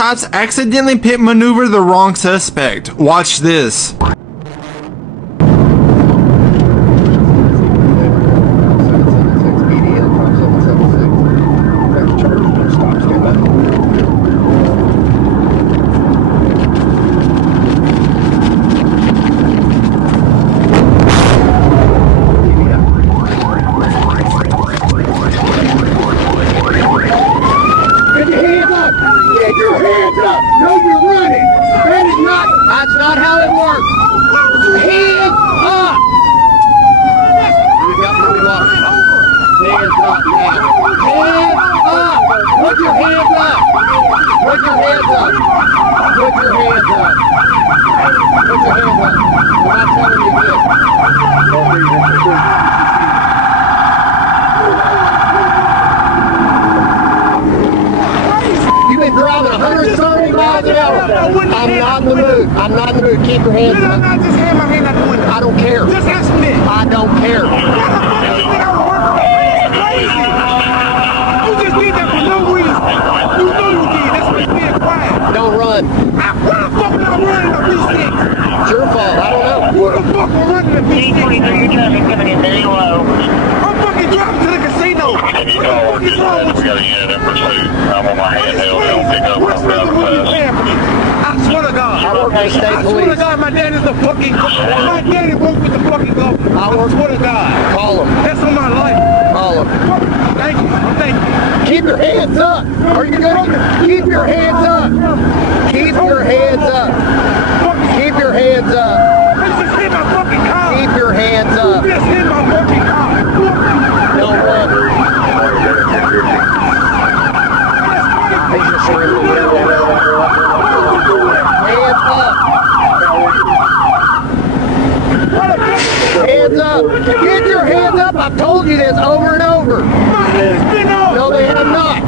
cops accidentally pit maneuver the wrong suspect. Watch this. That's not how it works. Hands up! You got to walk. Hands up now. Hands up! Put your hands up! Put your hands up! Put your hands up! Put your hands up. I'm not telling you this. You've been driving 130 miles an hour. I'm not in the mood. I'm not in the mood. Keep your hands up. I'm not just hand my hand out the window. I don't care. Just ask me. I don't care. What the fuck do you think I was working for? Crazy. You just did that for no reason. You know you did. That's why you're being quiet. Don't run. Why the fuck am I running a V6? It's your fault. I don't know. Who the fuck was running a V6? traffic coming in very low. I'm fucking driving to the casino. If you call, What the fuck is wrong with we you? got a unit in pursuit. I'm on my handheld. They don't pick up. What's I'm wrong driving with you fast. paying for me? I swear to God. I work for state I swear to police. God, my dad is the fucking. My daddy worked with the fucking government. I swear to God. Call them. That's on my life. Call them. Thank you. Thank you. Keep your hands up. Are you going to keep your hands up? Keep your hands up. Keep your hands up. You just hit my fucking car. Keep your hands up. You just hit my fucking car. Don't run. He's just screaming. Hands up. Hands up. Get your hands up. I've told you this over and over. My head's been on. No, they have not.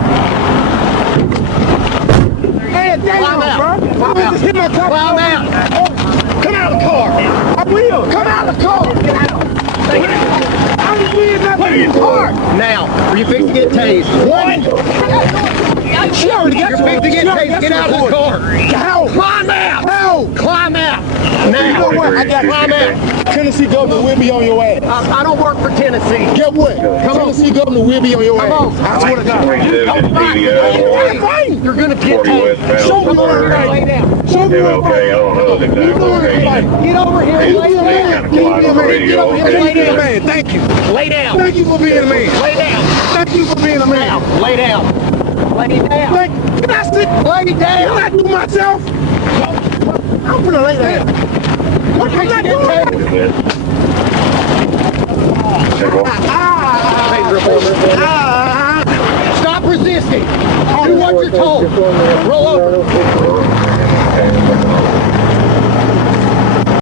Hey, damn, Climb out. bro. Climb I out. just hit my car. Climb out. Come out of the car. I will. Come out of the car. Get out. I'm just being that in the car. Now, are you fixing to get tased? What? She already got You're fixing to get tased. Get out of the car. How? Climb out. How? Climb out. You Now. know what? I got Climb out. Tennessee governor will be on your ass. I don't work for Tennessee. Get what? Tennessee governor will be on your Come ass. on. I swear to God. You're gonna get 40 West tased. Show me Mountain. where you're lay down. Show me Yeah, okay, I don't know the exact location. Get over here and lay down. Get over here. Lay down. Man, thank you. Lay down. Thank you for being a man. Lay down. Thank you for being a man. Now, lay down. Lay down. Thank you. Can I sit? Lay Can down. I do myself? I'm gonna lay down. What can I do? Stop resisting. Do what you're told. Roll over.